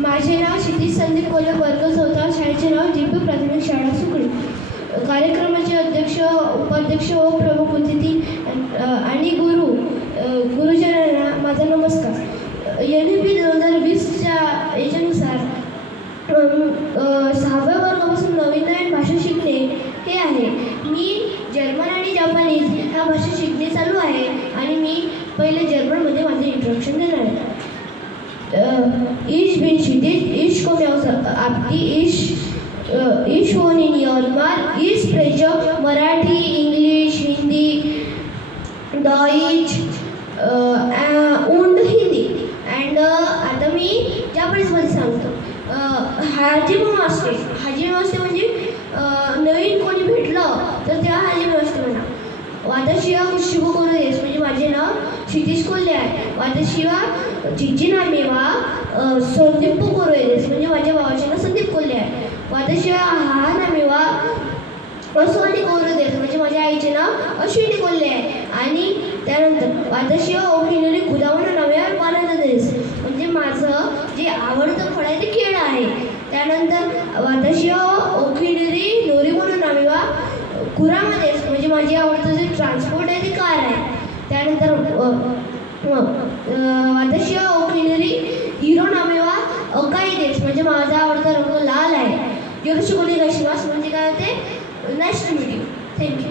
माझे नाव क्षितिज संदीप कोल्हे, वर्ग 14, शाळेचे नाव दीप प्राथमिक शाळा सुकळी. कार्यक्रमाचे अध्यक्ष, उपाध्यक्ष व प्रमुख अतिथी आणि गुरुजनांना माझा नमस्कार. NEP 2020च्या याच्यानुसार 6व्या वर्गापासून नवीन भाषा शिकणे हे आहे. मी जर्मन आणि जपानीज ह्या भाषा शिकणे चालू आहे आणि मी पहिले जर्मनमध्ये माझे इंट्रोडक्शन देणार आहे. Ich bin Kshitij, ich komme aus Abdi, ich wohne in Myanmar, ich spreche Marathi, English, Hindi, Deutsch und Hindi. And आता मी जापानीजमध्ये सांगतो. हाजिमे मास्ते म्हणजे नवीन कोणी भेटलं तर त्या हाजिमे मास्ते म्हणा. वाताशी वा शिव कोण देस म्हणजे माझे नाव क्षितिज कोल्हे आहे. वाताशी वा चिचिनामे वा संदीप कोरोदेस म्हणजे माझ्या भावाचे नाव संदीप कोल्हे आहे. वाताशी वा हा नामे वा अस्वानी कोरोदेस म्हणजे माझ्या आईचे नाव अश्विनी कोल्हे आहे. आणि त्यानंतर वाताशी वा ओखिनरी खुदावना नाव्यावर पारायण देस म्हणजे माझं जे आवडतं फळ आहे ते केळं आहे. त्यानंतर वाताशी वा ओखिनरी नोरी म्हणून नावे वा कुरामदेस म्हणजे माझी आवडतं जे ट्रान्सपोर्ट आहे ते कार आहे. त्यानंतर वाताशी वा ओखिनरी हिरो नावे वा अकाई देश म्हणजे माझा आवडता रंग लाल आहे. योरोशिकोनी गाशिमास म्हणजे काय होते. Nice to meet you. Thank you.